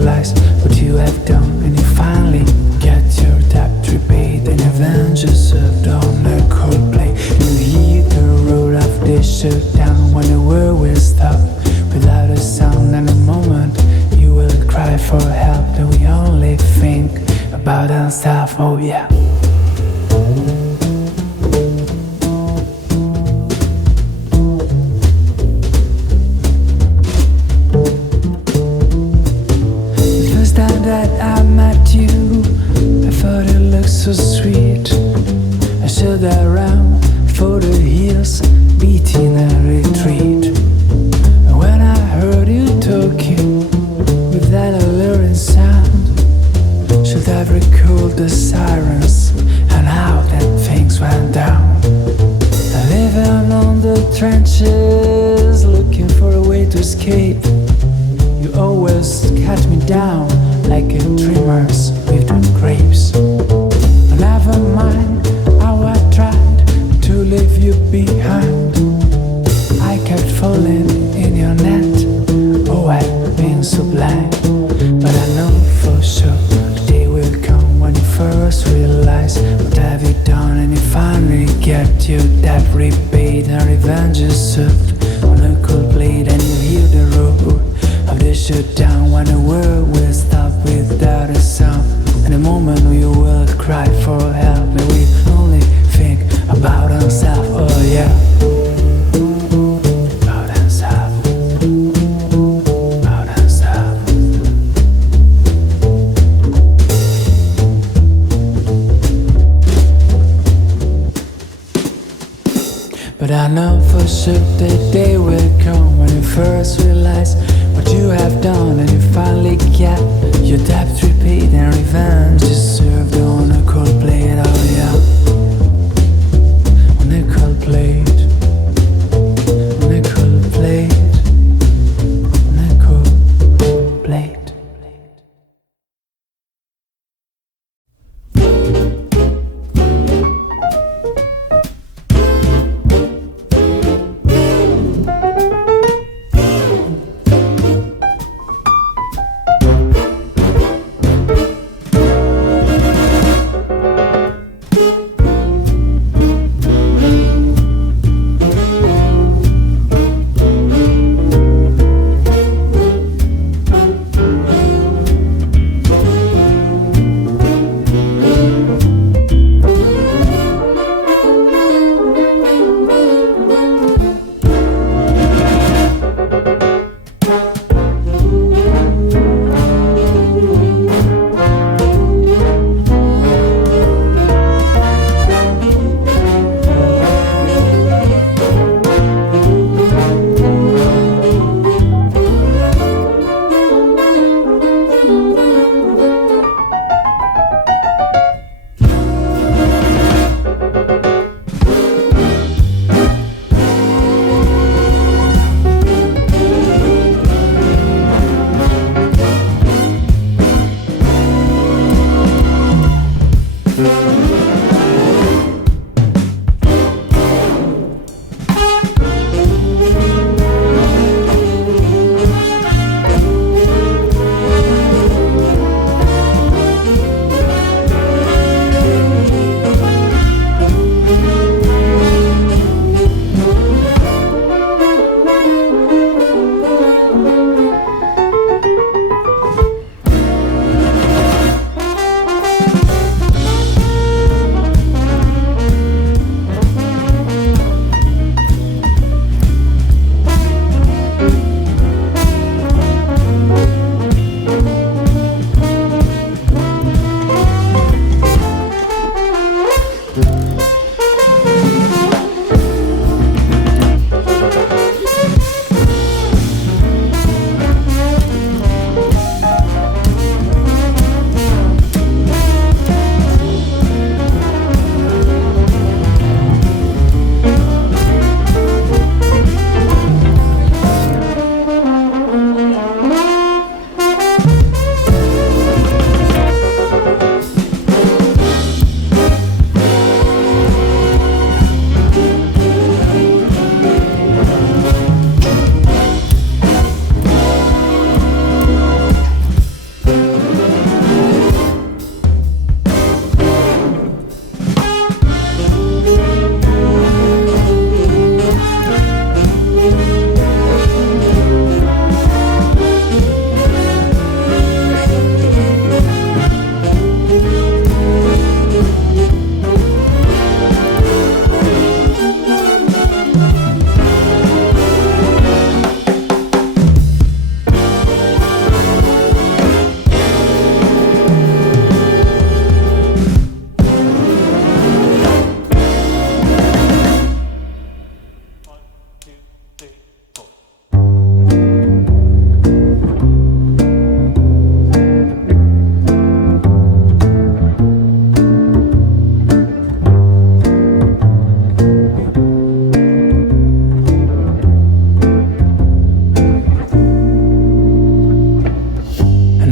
realize what you have done, and you finally get your debt repaid, and revenge is served on a cold plate. You hear the roar of the shutdown when the world will stop without a sound, and a moment you will cry for help, and we only think about ourselves. Oh yeah. That I met you, I thought it looked so sweet. I stood around for the hills, beating a retreat. And when I heard you talking with that alluring sound, should have recalled the sirens and how that things went down. Living on the trenches, looking for a way to escape. You always cut me down like a dreamer's with the grapes. Never mind how I tried to leave you behind. I kept falling in your net. Oh, I've been so blind. But I know for sure the day will come when you first realize what have you done, and you finally get your debt repaid, and revenge is served on a cold plate, and you hear the roar of the shutdown when the world will stop without a sound, and the moment we will cry for help, and we only think about ourselves. Oh yeah. About ourselves. About ourselves. But I know for sure the day will come when you first realize what you have done, and you finally get your debt repaid, and revenge is served on a cold plate. Oh yeah, on a cold plate, on a cold plate, on a cold plate.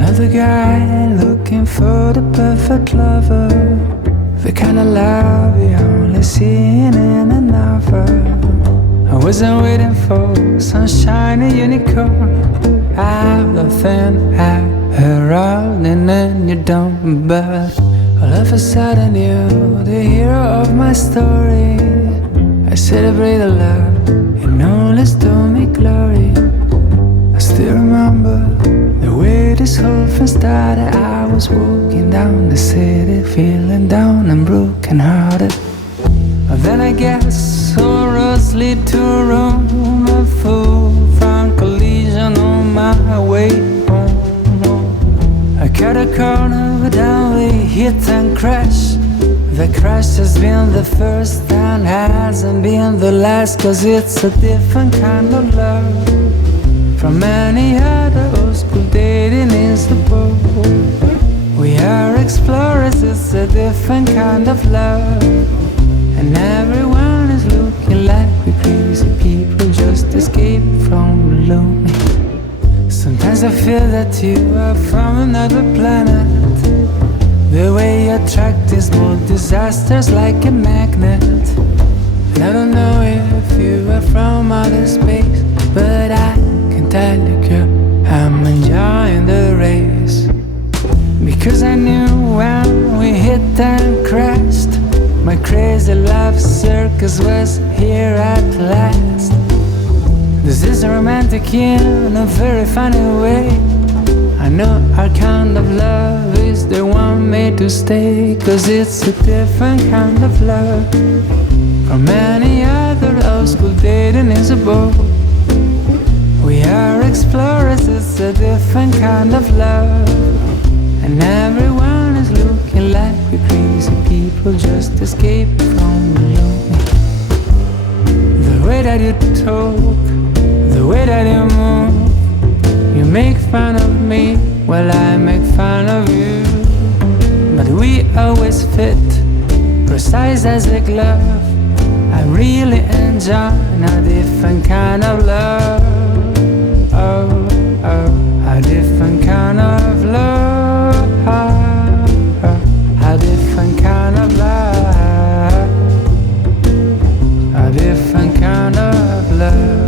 Another guy looking for the perfect lover, the kind of love you only see in a novel. I wasn't waiting for some shiny unicorn out of thin air, heralding a new dawn. But all of a sudden you're the hero of my story. I celebrate the love and only stole me glory. I still remember the way this whole thing started. I was walking down the city, feeling down and broken hearted. But then I guess all roads lead to Rome. A full front collision on my way home. I cut a corner, but then we hit and crash. The crash has been the first and hasn't been the last, 'cause it's a different kind of love from any other old school dating is the boat. We are explorers, it's a different kind of love. And everyone is looking like we crazy people just escape from lonely. Sometimes I feel that you are from another planet. The way you attract is more disasters like a magnet. And I don't know if you are from outer space, but I can tell you, girl, I'm enjoying the race. Because I knew when we hit and crashed, my crazy love circus was here at last. This is romantic in a very funny way. I know our kind of love is the one made to stay, 'cause it's a different kind of love from any other old school dating is a bore. We are explorers, it's a different kind of love. And everyone is looking like we crazy people just escape from lonely. The way that you talk, the way that you move, you make fun of me, well I make fun of you. But we always fit, precise as a glove. I really enjoy a different kind of love. Oh, oh, a different kind of love. A different kind of love. A different kind of love.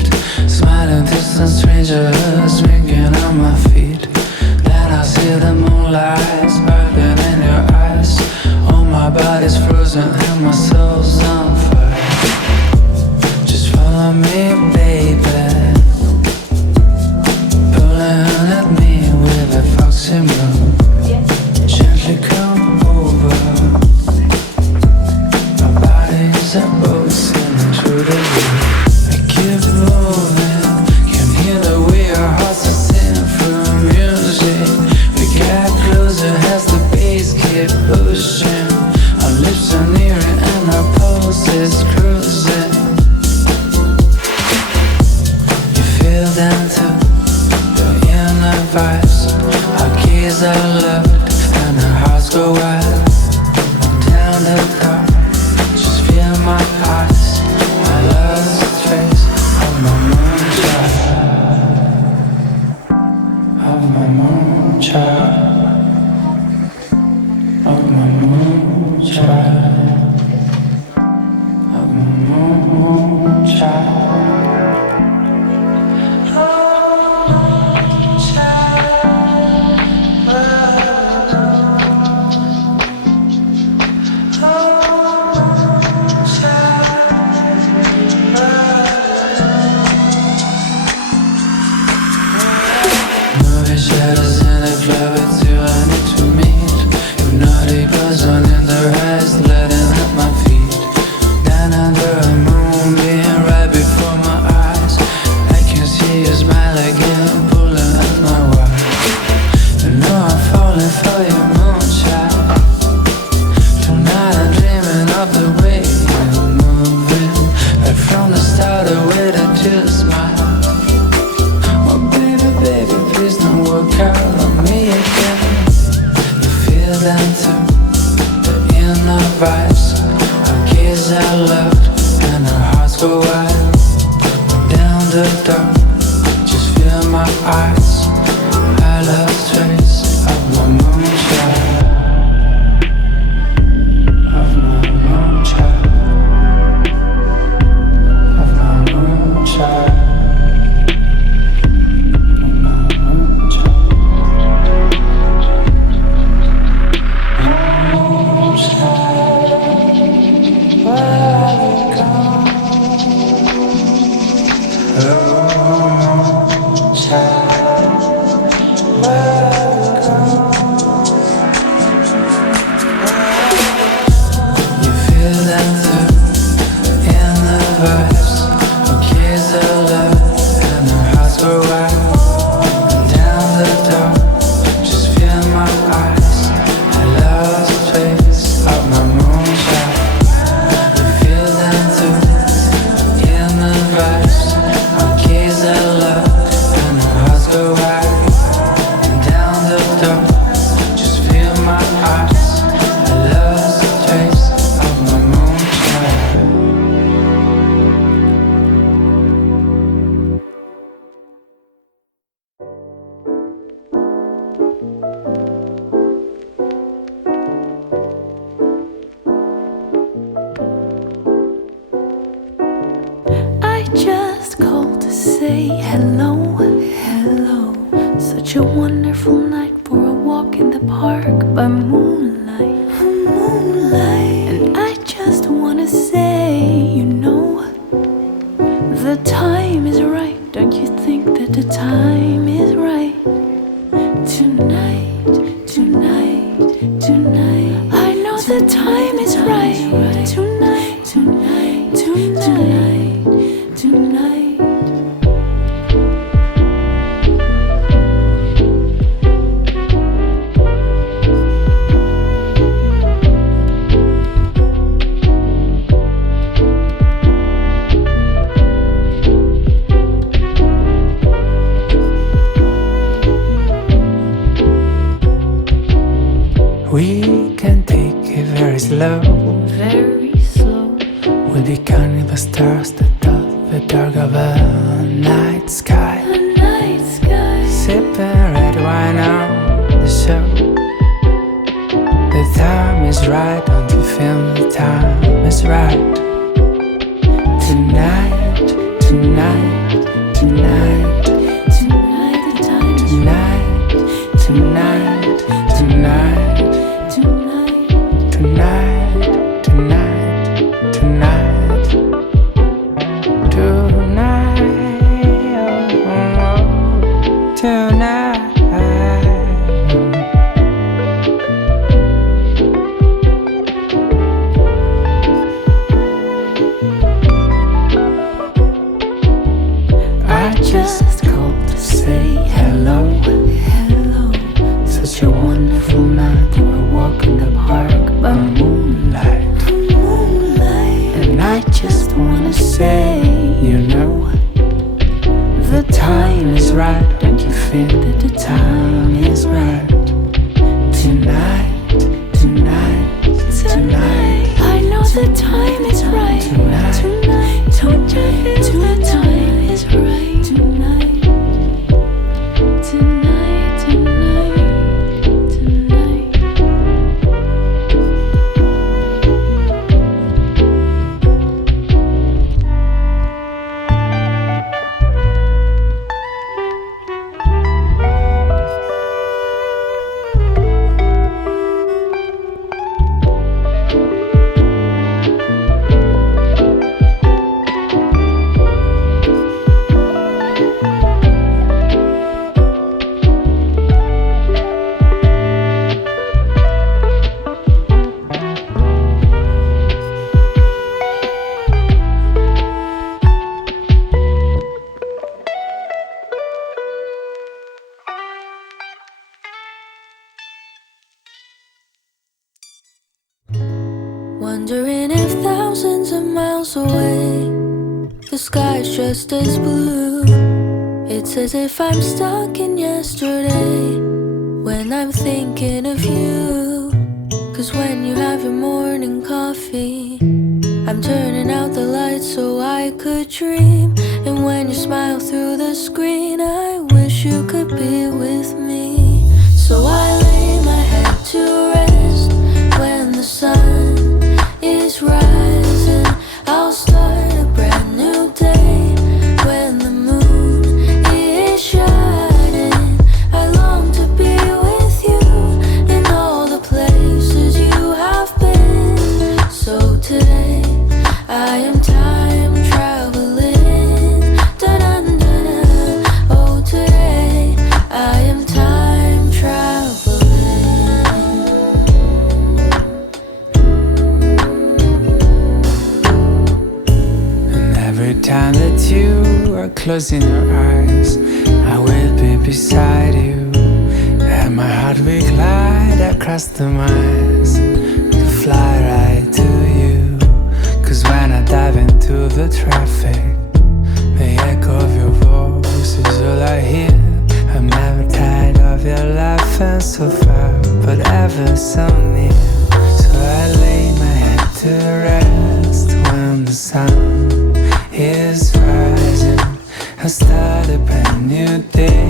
street, smiling distant strangers winking on my feet. Then I see the moonlight sparkling in your eyes. Oh, my body's frozen and my soul's on fire. Just follow me, baby, pulling at me with a foxy move. Gently come over. My body's a boat sailing through the room. I keep moving, can hear the way our hearts are singing through music. We get closer as the bass keep pushing. Our lips are nearing and our pulse is cruising. You feel them too, the inner vibes. Our keys are locked and our hearts go wild. Down the dark, just feel my eyes. I lost the trace of my moonchild, of my moonchild, of my moonchild, of my moonchild. Shadows in the club, it's you I need to meet. Hypnotic buzz on in the rise, letting at my feet. Down under a moonbeam, right before my eyes. I can see you smile again, pulling at my wire. You know I'm falling for your moonshine. Tonight I'm dreaming of the way you're moving. Right from the start, I waited to smile. Please don't work out on me again. You feel them too, the inner vibes. Our keys are locked and our hearts go wild. Down the dark, just feel my eyes. I lost trace of my moonchild, of my moonchild, of my moonchild. Such a wonderful night for a walk in the park by moonlight. And I just wanna say, you know, the time is right. Don't you think that the time is right? Tonight, tonight, tonight. I know the time is right. Tonight, tonight, tonight, tonight. We can take it very slow. Very slow. We'll be counting the stars that dot the dark of a night sky. A night sky. Sipping red wine on the show. The time is right, don't you feel the time is right? Tonight, tonight, miles away, the sky's just as blue. It's as if I'm stuck in yesterday when I'm thinking of you. 'Cause when you have your morning coffee, I'm turning out the lights so I could dream. And when you smile through the screen, I wish you could be with me. So I lay my head to rest when the sun is rising. I'll start a brand new day when the moon is shining. I long to be with you in all the places you have been. So today I am time traveling. Da-da-da-da. Oh, today I am time traveling. And every time that you are closing your eyes, I will be beside you, and my heart will glide across the miles to fly right to you. 'Cause when I dive into the traffic, the echo of your voice is all I hear. I'm never tired of your laughing so far, but ever so near. So I lay my head to rest when the sun is rising. I start a brand new day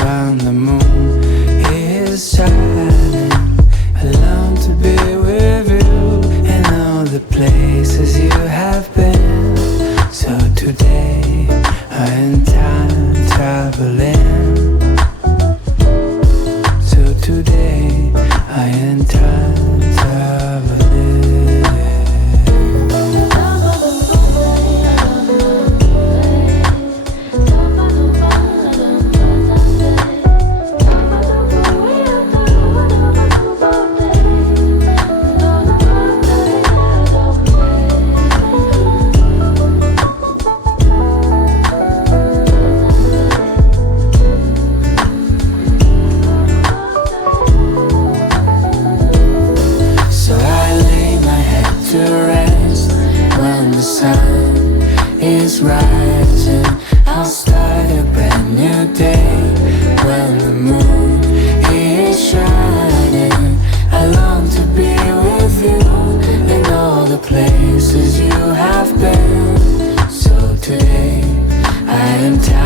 when the moon is shining. I long to be with you in all the places you have been. So today I am time traveling. So today I am time traveling. Rising, I'll start a brand new day when the moon is shining. I long to be with you in all the places you have been. So today I am tired